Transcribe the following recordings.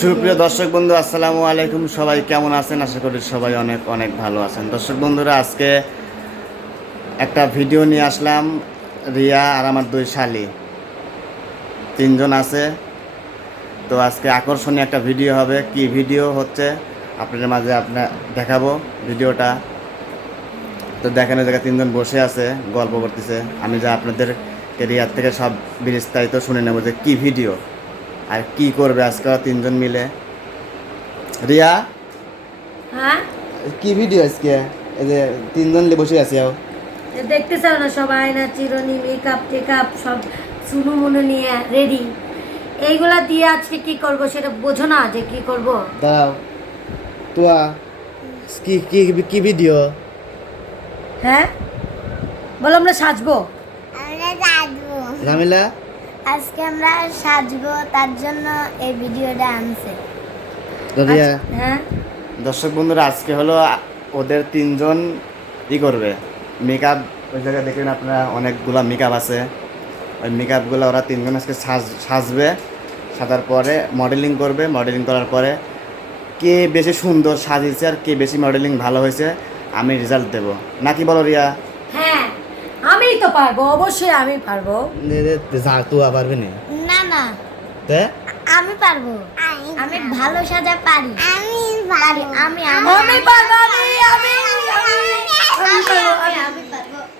সুপ্রিয় দর্শক বন্ধু, আসসালামু আলাইকুম। সবাই কেমন আছেন? আশা করি সবাই অনেক অনেক ভালো আছেন। দর্শক বন্ধুরা, আজকে একটা ভিডিও নিয়ে আসলাম, রিয়া আর আমার দুই শালি। তিনজন আছে। তো আজকে আকর্ষণীয় একটা ভিডিও হবে। কি ভিডিও হচ্ছে? আপনাদের মাঝে আপনার দেখাবো ভিডিওটা। তো দেখেন জায়গায় তিনজন বসে আছে, গল্প করতেছে। আমি যা আপনাদের রিয়ার থেকে সব বিস্তারিত শুনে নেব যে কী ভিডিও। আর কি করবে আজকে তিনজন মিলে? রিয়া? হ্যাঁ? কি ভিডিও আজকে? এই যে তিনজন বসে আছি আও। দেখতে চাও না সবাই না চিরনি মেকআপ টেকআপ সব চুনু মুনু নিয়ে রেডি এইগুলা দিয়ে আজকে কি করব সেটা বোঝো না যে কি করব। দাঁড়াও। তোয়া কি কি কি ভিডিও হ্যাঁ? বলো আমরা সাজবো। আমরা সাজবো। ঝামেলা আজকে আমরা সাজবো তার জন্য এই ভিডিওটা আনছে। হ্যাঁ? দর্শক বন্ধুরা আজকে হলো ওদের তিনজন ই করবে। মেকআপ ওই জায়গায় দেখলেন আপনারা অনেকগুলা মেকআপ আছে। ওই মেকআপগুলো ওরা তিনজন আজকে সাজ সাজবে। সাজার পরে মডেলিং করবে। মডেলিং করার পরে কে বেশি সুন্দর সাজিয়েছে আর কে বেশি মডেলিং ভালো হয়েছে আমি রেজাল্ট দেবো। নাকি বলো রিয়া? পারব অবশ্যই আমি পারব। যা তো পারবে না। না না। আমি পারব। আমি ভালো সাজা পারি। আমি পারি আমি আমি পারব আমি আমি আমি পারব, আমি- আমি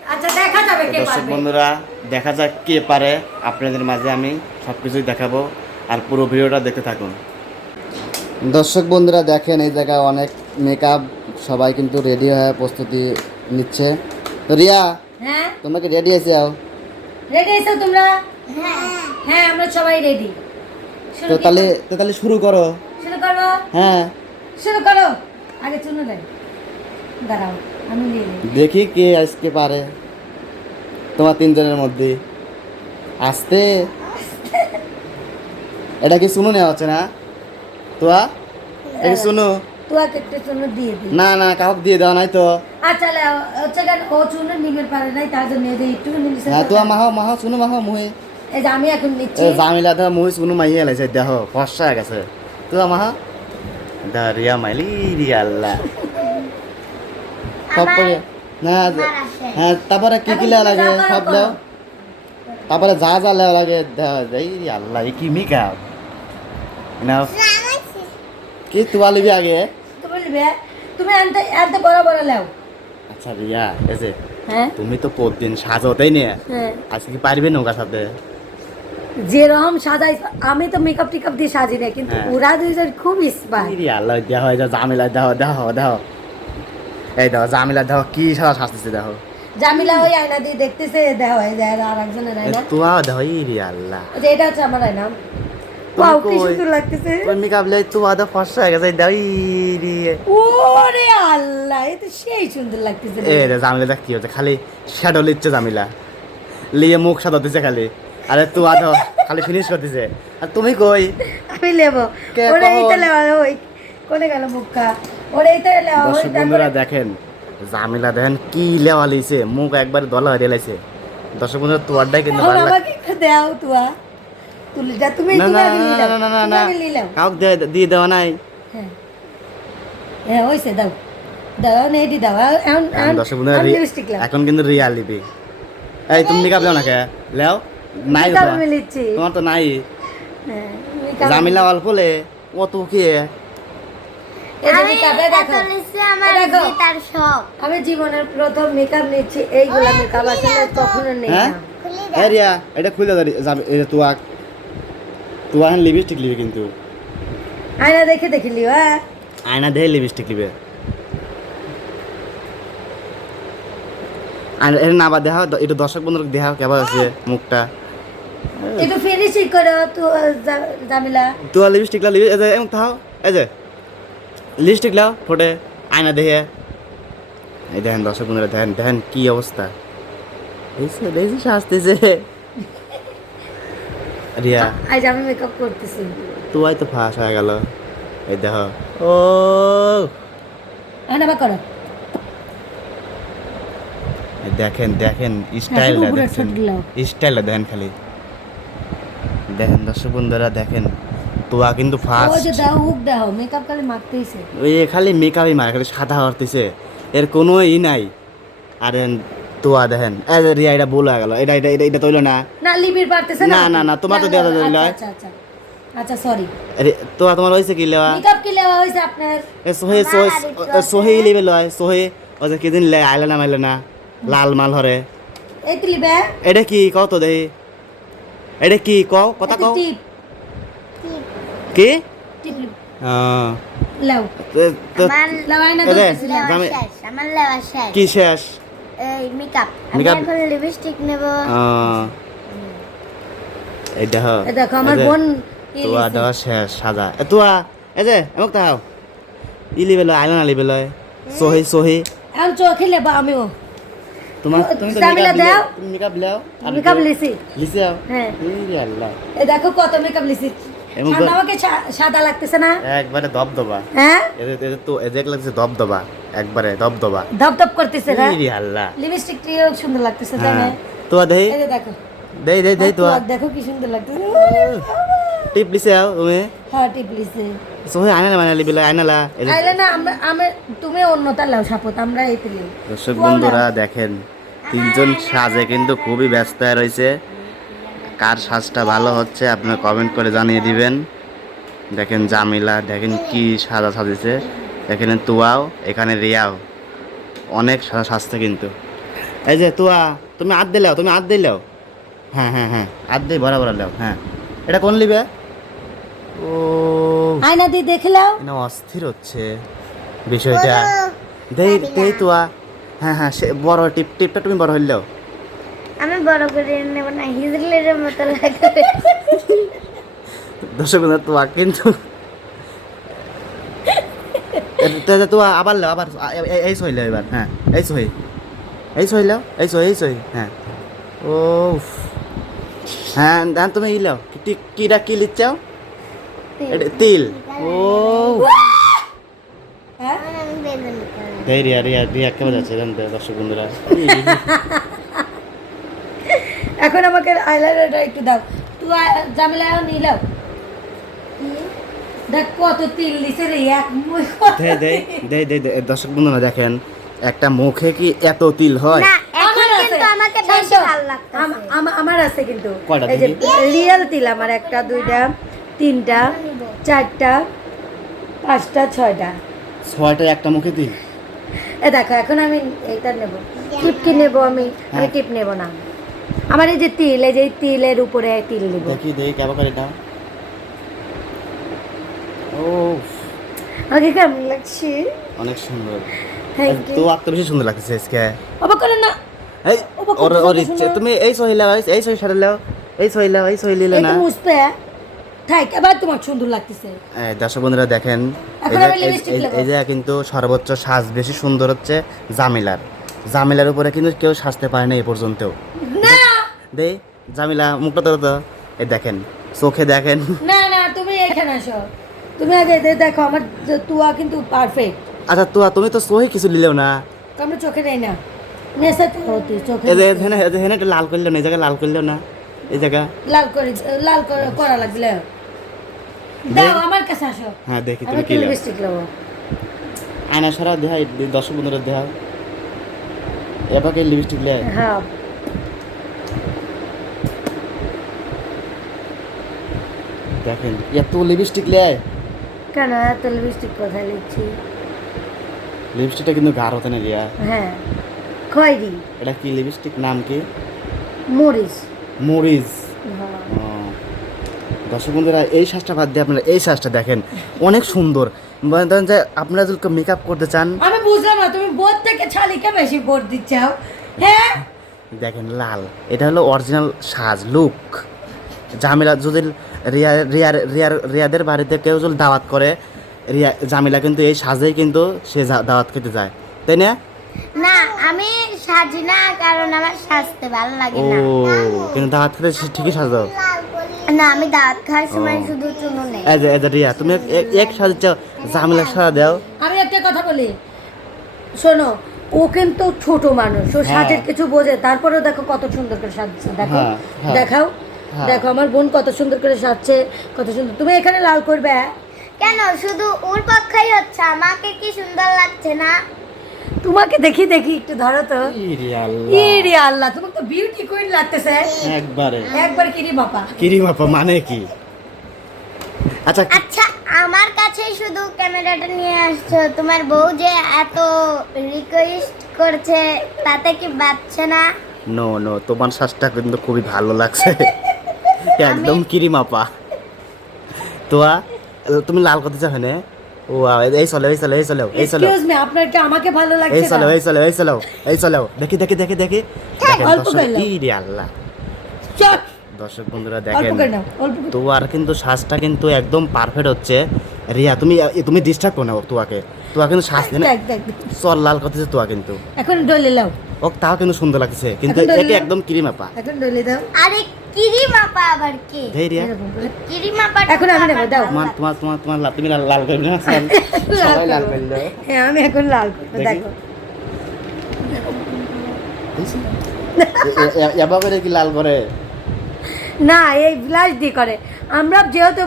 আচ্ছা দেখা যাবে কে দর্শক পারবে। বন্ধুরা দেখা যাক কে পারে। আপনাদের মাঝে আমি সব কিছুই দেখাবো। আর পুরো ভিডিওটা দেখতে থাকুন। দর্শক বন্ধুরা দেখেন এই জায়গায় অনেক মেকআপ সবাই কিন্তু রেডি হয়ে প্রস্তুতি নিচ্ছে। তো রিয়া তোমরা কি রেডি আছে আও। রেডি আছো তোমরা? হ্যাঁ। হ্যাঁ আমরা সবাই রেডি তো তাহলে তো তাহলে শুরু করো। শুরু করব হ্যাঁ। শুরু করো। আগে চুনো দেন। দাঁড়াও আমি নিয়ে দেখি কে আজকে পারে। তোমার তিনজনের মধ্যে। আসতে। এটা কি শুনু নেওয়া হচ্ছে না? তোয়া? এটা কি চুনো দিয়ে দিই। না না কাউকে দিয়ে দেওয়া নাই তো। আচ্ছা হচ্ছে কেন ও চুনো নিমের পারে নাই তার জন্য এই একটু নিমের হ্যাঁ তোয়া মাহ মাহ শুনু মাহ মুহে এই যে আমি এখন নিচ্ছি। জামিলা দা মুহে শুনু মাইয়ে এলাইছে দেহ ফর্সা গেছে। তোয়া মাহ। দারিয়া মাইলি রিয়া আল্লাহ। সব করে না হ্যাঁ তারপরে কি কি লাগে? সব দাও তারপরে যা যা লাগে আল্লাহ কি মিকাপ না। কি তোয়া লিবি আগে? তুমি তুমি আনতে আনতে বড় বড় লাও আচ্ছা রিয়া এসে হ্যাঁ? তুমি তো প্রতিদিন সাজো তাই হ্যাঁ। আজকে পারবে নৌকার সাথে? যেরকম সাজাই আমি তো মেকআপ টেকআপ দিয়ে সাজি না কিন্তু হ্যাঁ। ওরা দুইজন খুব ইরি আল্লাহ দেহ এই যে জামিলা দাও দাও দেহ। এই দেখো জামিলা দাও কি সারা শাস্তিছে দেখো জামিলা ওই আয়না দিয়ে দেখতেছে দেহ এই আর একজনের আয়না। তোয়া দেহ ইরি আল্লাহ। ওই যে এটা হচ্ছে আমার আয়না। ওয়াও কি সুন্দর লাগতেছে? দেহ ফর্সা হয়ে গেছে দেহ ইরি ওরে আল্লাহ এ তো সেই সুন্দর লাগতেছে। এ রে জামিলা কি হচ্ছে খালি শ্যাডো লিচ্ছে জামিলা লিয়ে মুখ সাদাতেছে খালি। আরে দেহ খালি ফিনিশ করতেছে। আর তুমি কই? আমি লেব। ওরে ওই কোনে গেল মুখা ওরে দর্শক বন্ধুরা দেখেন জামিলা দেখেন কি লেওয়া লিছে মুখ একবার দলা হয়ে লাইছে দর্শক বন্ধুরা তোয়ারটাই কিন্তু এখন ভালো লাগ- দাও তুয়া। তুলিটা তুমি না না না না না না আগে নিয়ে নাও। কাউকে দিয়ে- দিয়ে দেওয়া নাই। হ্যাঁ। হ্যাঁ ওইসে দাও। দাও নেডি দাও। এখন এখন দর্শক বন্ধুরা রি- লিপস্টিক লাও এখন কিন্তু রিয়া এই তুমি মেকআপ লেও না কে লেও নাই তোমার। আমি লিচ্ছি। তোমার তো নাই। হ্যাঁ জামিলা অল্প লে ও তো কি? আমি জীবনের প্রথম মেকআপ নিচ্ছি এইগুলা মেকআপ আসলে কখনো নেই। হ্যাঁ? এটা খুলে দাও যাবে এটা তুয়া তুয়া এখন লিপস্টিক লিবি কিন্তু। আয়না দেখে দেখিলি হ্যাঁ? আয়না দেখে লিপস্টিক লিবে। আর এটা না আবার দেখা এটা দর্শক বন্ধুকে দেখা কেমন আছে মুখটা? একটু ফিনিশিং করো তো জামিলা। তুয়া লিপস্টিক লা লিবি এই যে এমন তাও এই যে। লিপস্টিক লাও ফোটে আয়না দেখে। এই দেখেন দর্শক বন্ধুরা দেখেন দেখেন কি অবস্থা। দেখছে দেখছি শাস্তিছে রিয়া। আজ আমি মেকআপ করতেছি। তুয়াই তো ফাঁস হয়ে গেল। এই দেখো ও। বা করো। দেখেন দেখেন স্টাইলটা দেখেন। স্টাইলটা দেখেন খালি। দেখেন দর্শক বন্ধুরা দেখেন। তোয়া কিন্তু ওই ফার্স্ট যে দাও হুক দাও মেকআপ খালি মাখতেইছে ওই খালি মেকআপই মারে খালি সাদা হরতেছে। এর কোনো ই নাই। আর তোয়া দেখেন। যে রিয়া এটা বলে গেল। এটা এটা এটা- তৈল না। না পারতেছে না, না, না, তোমার তো দেওয়া যাবে না। আচ্ছা আচ্ছা আচ্ছা সরি আরে তোয়া তোমার হয়েছে কি লেওয়া মেকআপ কি লেওয়া হয়েছে আপনার? এ সোহে সোহে লিবে লয় সোহে ও যে কেদিন লে আইলে না মাইলে না লাল মাল হরে। এই লিবে। এটা কি কও তো দেহি এটা কি কও? কথা কও। টিপ। কি? টিপ লিপ আহ, লাও। লাও। আমার লেওয়া শেষ। কি শেষ? এই মেকআপ আমি Makeup? এখন লিপস্টিক নেব। এই দেখ এই দেখো আমার বোন তোয়া দেওয়া শেষ সাজা। এ তোয়া এই যে এমক তাও ই লিবে লয় না লিবে লয়। সোহে সোহে। চোখে লেবা আমিও। তোমার তুমি তো মেকআপ দাও। মেকআপ লাও মেকআপ লিছি। লিসে আও। হ্যাঁ। আল্লাহ। এই দেখো কত মেকআপ করে- আমাকে সাদা লাগতেছে না? একবারে দবদবা হ্যাঁ? এদের এদের তো এদের লাগছে দবদবা একবারে দবদবা ধপ করতেছে না ইরি আল্লাহ। লিপস্টিকটিও সুন্দর লাগতেছে তাই না? হ্যাঁ। দেই এই দেখো। দেই দেই দেই তোমার দেখো কি সুন্দর লাগতেছে। টিপ লিসে আও তুমি হ্যাঁ টিপ লিছে। সোহে আয়না মানে লিবে লয় আয়নালা এই আইলে না আমরা আমি তুমি অন্যটা লাও সাপোত আমরা এই তুলি দর্শক বন্ধুরা দেখেন তিনজন সাজে কিন্তু খুবই ব্যস্ত হয়ে রয়েছে। কার সাজটা ভালো হচ্ছে আপনার কমেন্ট করে জানিয়ে দিবেন। দেখেন জামিলা দেখেন কি সাজা সাজিছে। এখানে তুয়াও এখানে রিয়াও। অনেক সাজছে কিন্তু। এই যে তুয়া তুমি আদ দিলেও তুমি আদ দিলেও হ্যাঁ হ্যাঁ হ্যাঁ আদ দিয়ে বরাবর লাও হ্যাঁ। এটা কোন লিবে? ও। আয়না দিয়ে দেখলাও না অস্থির হচ্ছে বিষয়টা। দেই দেই তুয়া। হ্যাঁ হ্যাঁ সে বড় টিপ টিপটা তুমি বড় হইলেও আমি বড় করে নেব না হিজলের মতো লাগবে দর্শক তোয়া কিন্তু এ- তো- তো- আবার লেও আবার এই সইলে এবার হ্যাঁ এই সই। এই সইলেও এই সই এই সই হ্যাঁ। ও হ্যাঁ হ্যাঁ তুমি ই লেও কি কিরা কি লিচ্ছাও এটা তিল। ও হ্যাঁ। দেই রিয়া রিয়া রিয়া কেমন দর্শক বন্ধুরা? এখন আমাকে আইলাইনারটা একটু দাও। তুই জামেলা নিলাও দেখ কত তিল দিছে রে এক মুই কত দেই দেই দেই দেই দেই দর্শক বন্ধুরা দেখেন একটা মুখে কি এত তিল হয়? আমার আছে। কিন্তু আমাকে শান্ত। বেশি ভালো লাগতেছে। আম- আম- আমার আছে কিন্তু। কয়টা এই যে রিয়েল তিল আমার একটা দুইটা তিনটা চারটা পাঁচটা ছয়টা। ছয়টা একটা মুখে তিল? এ দেখো এখন আমি এইটা নেব। টিপ কি নেব আমি? আমি হ্যাঁ। টিপ নেব না। আমার এই যে তিল এই যে তিলের উপরে তিল নেব দেখি দেখি কেমন করে এটা? ও আমাকে কেমন লাগছে? অনেক সুন্দর। তো বেশি সুন্দর লাগছে আজকে। অবাক করে না। এই ওর ওর ইচ্ছে। তুমি এই সহিলা এই সহি এই সহিলা এই সহিলে এই না। তো মুছতে। থাক তোমার সুন্দর লাগতেছে। এই দর্শক বন্ধুরা দেখেন এই যে- কিন্তু সর্বোচ্চ সাজ বেশি সুন্দর হচ্ছে জামিলার। জামিলার উপরে কিন্তু কেউ সাজতে পারে না এই পর্যন্তও। না! দে জামিলা মুখটা তো তো। এই দেখেন চোখে দেখেন। না না তুমি এখানে আসো। তুমি আগে দে- দেখো আমার তুয়া কিন্তু পারফেক্ট আচ্ছা তুয়া তুমি তো সহি কিছু নিলেও না। আমরা চোখে নেই না। নেশা তো হতি চোখে এই যে এখানে এই যে এখানে লাল করলেও না এই জায়গায় লাল করলেও না। এই জায়গা। লাল করে লাল করে করা লাগলে দাও আমার কাছে আসো। হ্যাঁ দেখি তুমি কি লিপস্টিক নেব আয়না সারা দেখাই দর্শক বন্ধুরা দেখাও। এবার কি লিপস্টিক লে হ্যাঁ। দেখেন এত লিপস্টিক লে কেন? এত লিপস্টিক কোথায় লিখছি লিপস্টিকটা কিন্তু গাঢ় হতে না রিয়া হ্যাঁ খয়েরি এটা কি লিপস্টিক নাম কি? মরিচ। মরিজ হ্যাঁ। দর্শক বন্ধুরা এই শ্বাসটা বাদ দিয়ে আপনারা এই শ্বাসটা দেখেন। অনেক সুন্দর। মানে ধরেন যে আপনারা যদি মেকআপ করতে চান আমি বুঝলাম না তুমি বোর্ড থেকে ছালিকে বেশি বোর্ড দিচ্ছাও হ্যাঁ? দেখেন লাল। এটা হলো অরিজিনাল সাজ লুক জামিলা যদি রিয়া রিয়ার রিয়ার রিয়াদের বাড়িতে কেউ যদি দাওয়াত করে রিয়া জামিলা কিন্তু এই সাজেই কিন্তু সে দাওয়াত খেতে যায়। তাই না? না আমি সাজি না কারণ আমার সাজতে ভালো লাগে ও কিন্তু দাওয়াত খেতে সে ঠিকই সাজাও না আমি দাঁত খাওয়ার সময় শুধু চুনো নেই। এই যে এই যে রিয়া তুমি এক- এক সাজ জামিলা সাজা দাও। আমি একটা কথা বলি। শোনো ও কিন্তু ছোট মানুষ ও হ্যাঁ। সাজের কিছু বোঝে তারপরেও দেখো কত সুন্দর করে সাজছে। দেখো হ্যাঁ, হ্যাঁ। দেখাও। দেখো আমার বোন কত সুন্দর করে সাজছে কত সুন্দর। তুমি এখানে লাল করবে? হ্যাঁ? কেন? শুধু ওর পক্ষেই হচ্ছে আমাকে কি সুন্দর লাগছে না? তোমাকে দেখি দেখি একটু ধরো তো। ইরে আল্লাহ। ইরে আল্লাহ তোমাকে তো বিউটি কুইন লাগতেছে। একবারে। একবার কিরি বাপা কিরিম আপা মানে কি? আচ্ছা আচ্ছা আমার কাছে শুধু ক্যামেরাটা নিয়ে আসছো। তোমার বউ যে এত রিকোয়েস্ট করছে তাতে কি বাচ্চা না? নো নো তোমার শ্বাসটা কিন্তু খুবই ভালো লাগছে। একদম তোয়া তুমি লাল করতে চাও না ও এই চলো এই চলো এই চলো এই চলো। আপনার আমাকে ভালো এই লাগছে চলো এই চলো এই চলো এই চলো। দেখি দেখি দেখি দেখি। নাও। আল্লাহ। দর্শক বন্ধুরা দেখেন। তো আর কিন্তু শ্বাসটা কিন্তু একদম পারফেক্ট হচ্ছে। রিয়া তুমি তুমি ডিস্টার্ব করো না তোয়াকে। তোয়া কিন্তু শ্বাস না। দেখ দেখ দেখ। চল লাল করতেছে তোয়া কিন্তু। এখন ডলে লাও। ও তাও কিন্তু সুন্দর লাগছে কিন্তু একে একদম ক্রিম আপা এখন ডলে দাও। আরে কিরি মাপা আবার কি? ধেই রিয়া। এরকম করে। কিরি মাপা এখন আমি নেব, দাও। তোমার তোমার তোমার তোমার লাল তুমি লাল লাল করবে না সবাই লাল করব। হ্যাঁ আমি এখন লাল করব দেখি। দেখো। এভাবে কি লাল করে? না এই ব্লাশ দিয়ে করে। আমরা যেহেতু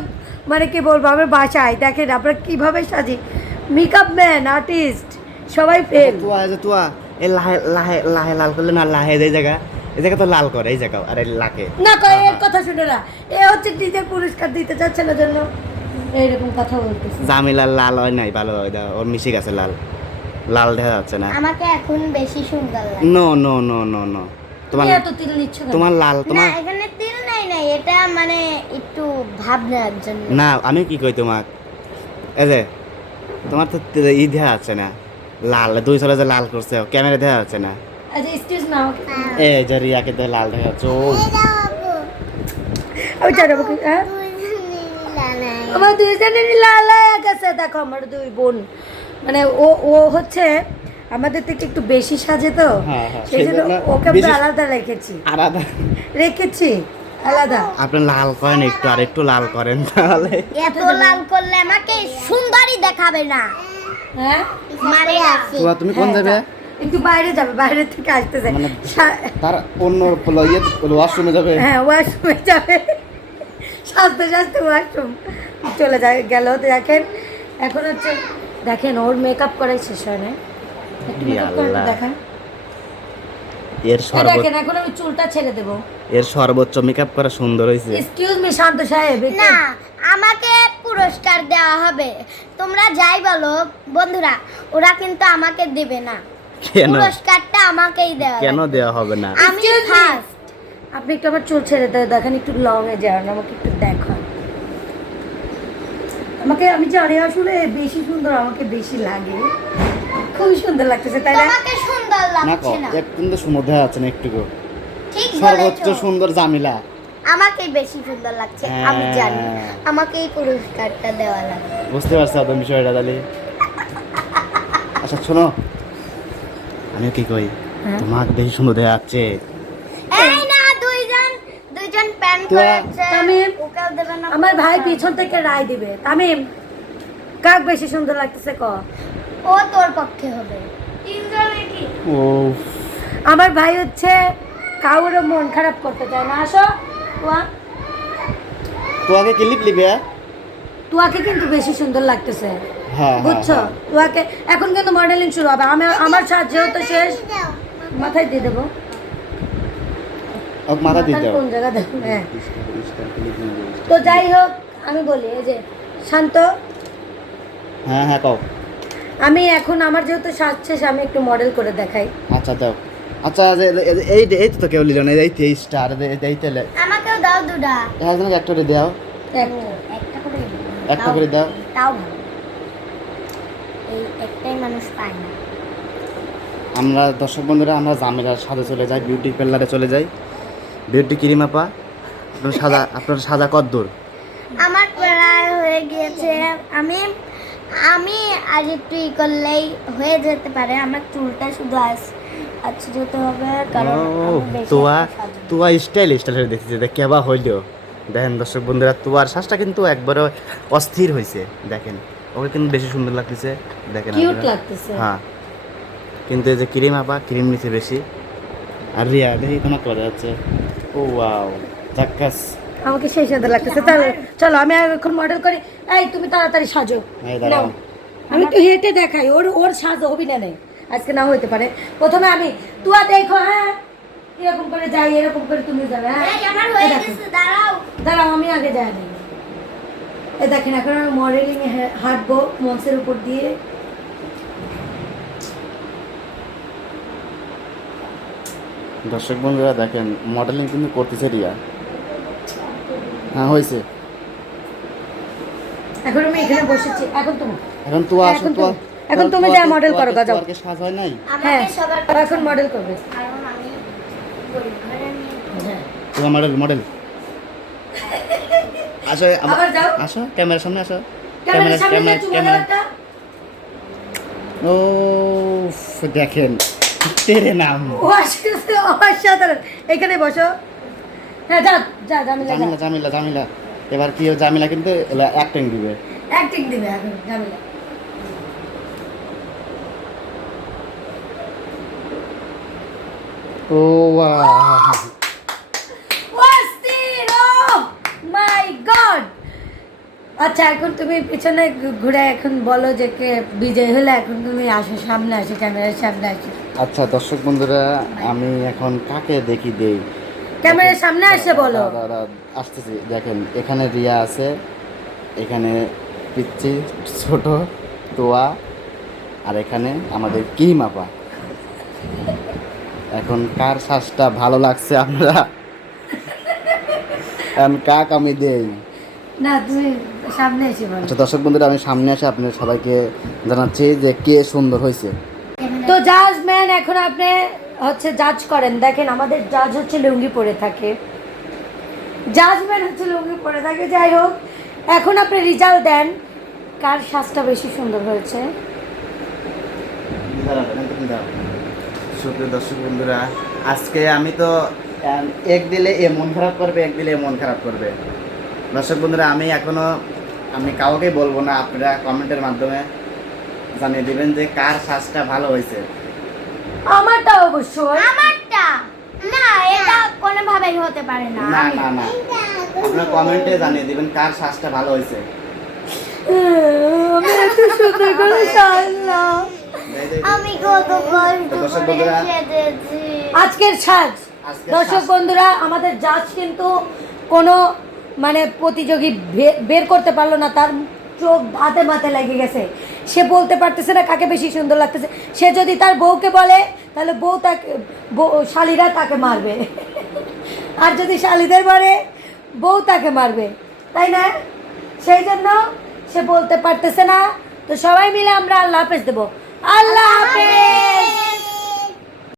মানে কি বলব আমার বাসায় দেখেন আমরা কীভাবে সাজি। মেকআপ ম্যান আর্টিস্ট সবাই ফেল তুয়া যে তুয়া এই লাহে লাহে লাহে লাল করলে না লাহে এই জায়গা। এই জায়গা তো লাল করে এই জায়গা আর এই লাকে। না কয় এর কথা শুনে না। এ হচ্ছে নিজের পুরস্কার দিতে চাচ্ছে না জন্য। এইরকম কথা বলতেছে। জামিলার লাল হয় নাই ভালো হয় দাও ওর মিশে গেছে লাল। লাল দেখা যাচ্ছে না। আমাকে এখন বেশি সুন্দর লাগে। No no no no no তোমার এত তিল নিচ্ছ তোমার লাল তোমার এটা মানে একটু ভাবনার জন্য। না আমি কি কই তোমাক? এই যে তোমার তো ই দেখা যাচ্ছে না? লাল দুই সালে যে লাল করছে ক্যামেরা দেখা যাচ্ছে না? আচ্ছা এক্সকিউজ না এই যে রিয়াকে তো লাল দেখা যাচ্ছে ও। আমি জানাব কি? হ্যাঁ? আমার দুইজনেরই লাল হয়ে গেছে। দেখো আমার দুই বোন। মানে ও ও হচ্ছে আমাদের থেকে একটু বেশি সাজে তো। হ্যাঁ, হ্যাঁ, সেই জন্য ওকে আমরা আলাদা রেখেছি। আলাদা। রেখেছি। আলাদা। আপনি লাল করেন একটু আর একটু লাল করেন তাহলে। এত লাল করলে আমাকে সুন্দরই দেখাবে না। হ্যাঁ? মানে আছে তোরা তুমি কোন হ্যাঁ, যাবে একটু বাইরে যাবে বাইরে থেকে আসতেছে। মানে সা- তার অন্য ইয়ে ওয়াশরুমে যাবে? হ্যাঁ ওয়াশরুমে যাবে। সাজতে সাজতে ওয়াশরুম চলে যায় গেল। দেখেন এখন হচ্ছে দেখেন ওর মেকআপ করাই শেষ হয় না দেখেন। এর দেখেন এখন আমি চুলটা ছেড়ে দেবো। এর সর্বোচ্চ মেকআপ করা সুন্দর হয়েছে। এক্সকিউজ মি শান্ত সাহেব না আমাকে পুরস্কার দেওয়া হবে। তোমরা যাই বলো বন্ধুরা ওরা কিন্তু আমাকে দেবে না। পুরস্কারটা আমাকেই দেওয়া কেন দেওয়া হবে না? আমি ফার্স্ট আপনি একটু আমার চুল ছেড়ে দেয় দেখেন একটু লং এ যান আমাকে একটু দেখান। আমাকে আমি জানি আসলে বেশি সুন্দর আমাকে বেশি লাগে। খুবই সুন্দর লাগতেছে তাই না? তোমাকে সুন্দর লাগছে না একটু তো সুন্দর দেখা যাচ্ছে না একটু ঠিক সর্বোচ্চ সুন্দর জামিলা। আমাকে বেশি সুন্দর লাগছে আমি হ্যাঁ। জানি। আমাকে এই পুরস্কারটা দেওয়া লাগবে। বুঝতে পারছি আপনার বিষয়টা তাহলে আচ্ছা শোনো। আমি কি কই? হ্যাঁ? তোমাকে বেশি সুন্দর দেখা যাচ্ছে। এই না দুইজন দুইজন প্যান্ট তো- পরেছে তামিম, ওকেও না আমার ভাই পিছন থেকে রায় দিবে। তামিম কাক বেশি সুন্দর লাগতেছে ক? ও তোর পক্ষে হবে। তিনজনে কি? ও আমার ভাই হচ্ছে কাউরে মন খারাপ করতে চায় না। আসো তুয়া তোমাকে ক্লিপ লিবে? তুয়াকে কিন্তু বেশি সুন্দর লাগতেছে। হ্যাঁ বুঝছ? তুয়াকে এখন কিন্তু মডেলিং শুরু হবে। আমি আমার সাজ যেহেতু শেষ মাথায়। দিয়ে দেবো। মাথা দিতে মাথার কোন জায়গা দেবো হ্যাঁ। তো যাই হোক আমি বলি এই যে শান্ত। হ্যাঁ হ্যাঁ কও। আমি এখন আমার যেহেতু সাজ শেষ আমি একটু মডেল করে দেখাই। আচ্ছা দাও। আচ্ছা এই- এই তো কেউ নিল না এই এই স্টার এই তেলে। আমাকেও দাও দুটা। একজন একটা করে দাও। একটা। করে একটা করে দাও। তাও ভালো। এই একটাই মানুষ পায় না। আমরা দর্শক বন্ধুরা আমরা জামিলার সাথে চলে যাই বিউটি পার্লারে চলে যাই। বিউটি ক্রিমাপা আপনার সাদা আপনার সাদা কদ্দুর। আমার প্রায় হয়ে গিয়েছে। আমি আমি আর একটু ই করলেই হয়ে যেতে পারে। আমার চুলটা শুধু আজ আচ্ছা যেতে হবে কারণ ও আমি বেশি তোয়া তোয়া স্টাইল স্টাইল দেখতেছে দেখ কেবা হইল। দেখেন দর্শক বন্ধুরা তোয়ার শ্বাসটা কিন্তু একবারে অস্থির হয়েছে দেখেন। ওকে কিন্তু বেশি সুন্দর লাগতেছে দেখেন কিউট লাগতেছে। হ্যাঁ। কিন্তু এই যে ক্রিম আপা ক্রিম নিচে বেশি। আর রিয়া দেখি তোমার করে যাচ্ছে ও ওয়াও চাক্কাস। আমাকে সেই সাথে লাগতেছে তাহলে চলো আমি এখন মডেল করি। এই তুমি তাড়াতাড়ি সাজো। আমি তো হেঁটে দেখাই ওর ওর সাজ না নেই। আজকে না হইতে পারে। প্রথমে আমি তুয়া দেখো হ্যাঁ? এরকম করে যাই এরকম করে তুমি যাবে হ্যাঁ? এই আমার হয়ে গেছে দাঁড়াও। দাঁড়াও আমি আগে যাই এ দেখেন এখন আমি মডেলিং হাঁটবো মঞ্চের উপর দিয়ে। দর্শক বন্ধুরা দেখেন মডেলিং কিন্তু করতেছে রিয়া। হ্যাঁ হয়েছে। এখন আমি এখানে বসেছি এখন তুমি। এখন তো এখন এখন তুমি যা মডেল করো, গা যাও। সাজ হয় নাই? হ্যাঁ আমাকে সবার এখন মডেল করবে। হ্যাঁ। তোমার মডেল মডেল আসো আবার- আবার যাও। আসো ক্যামেরার সামনে আসো। ক্যামেরার সামনে ক্যামেরা ক্যামেরা ও দেখেন তেরে নাম। ও অসাধারণ। এখানে বসো। হ্যাঁ যা যা জামিলা জামিলা জামিলা জামিলা। এবার কি জামিলা কিন্তু অ্যাক্টিং দিবে। অ্যাক্টিং দিবে এখন জামিলা। ও মাই গড। আচ্ছা এখন তুমি পিছনে ঘুরে এখন বলো যে কে বিজয় হলে এখন তুমি আসো সামনে আসো ক্যামেরার সামনে আসো। আচ্ছা দর্শক বন্ধুরা আমি এখন কাকে দেখি দেই? ক্যামেরার সামনে আসে বলো। আসতেছি। দেখেন এখানে রিয়া আছে এখানে পিচ্ছি ছোট তোয়া আর এখানে আমাদের কি মাপা এখন কার শ্বাসটা ভালো লাগছে আপনারা এখন কাক আমি দেই? না তুমি সামনে এসে বলো। আচ্ছা দর্শক বন্ধুরা আমি সামনে এসে আপনাদের সবাইকে জানাচ্ছি যে কে সুন্দর হয়েছে। তো জাজ ম্যান এখন আপনি হচ্ছে জাজ করেন। দেখেন আমাদের জাজ হচ্ছে লুঙ্গি পরে থাকে। জাজ ম্যান হচ্ছে লুঙ্গি পরে থাকে। যাই হোক এখন আপনি রেজাল্ট দেন। কার শ্বাসটা বেশি সুন্দর হয়েছে? সুপ্রিয় দর্শক বন্ধুরা আজকে আমি তো এক দিলে এ মন খারাপ করবে এক দিলে এ মন খারাপ করবে। দর্শক বন্ধুরা আমি এখনও আমি কাউকে বলব না আপনারা কমেন্টের মাধ্যমে জানিয়ে দিবেন যে কার শ্বাসটা ভালো হয়েছে। আমারটা অবশ্যই আমারটা? না এটা কোনোভাবেই হতে পারে না। না না না। আপনারা কমেন্টে জানিয়ে দিবেন কার শ্বাসটা ভালো হয়েছে। আমি এত সুন্দর করে সাজলাম। আমি কত কষ্ট করে সেজেছি আজকের সাজ। দর্শক বন্ধুরা আমাদের জাজ কিন্তু কোনো মানে প্রতিযোগী বের করতে পারল না। তার চোখ হাতে মাথে লেগে গেছে। সে বলতে পারতেছে না কাকে বেশি সুন্দর লাগতেছে। সে যদি তার বউকে বলে তাহলে বউ তাকে শালিরা তাকে মারবে। আর যদি শালিদের বলে বউ তাকে মারবে। তাই না? সেই জন্য সে বলতে পারতেছে না। তো সবাই মিলে আমরা আল্লাহ হাফেজ দেবো। আল্লাহ হাফেজ!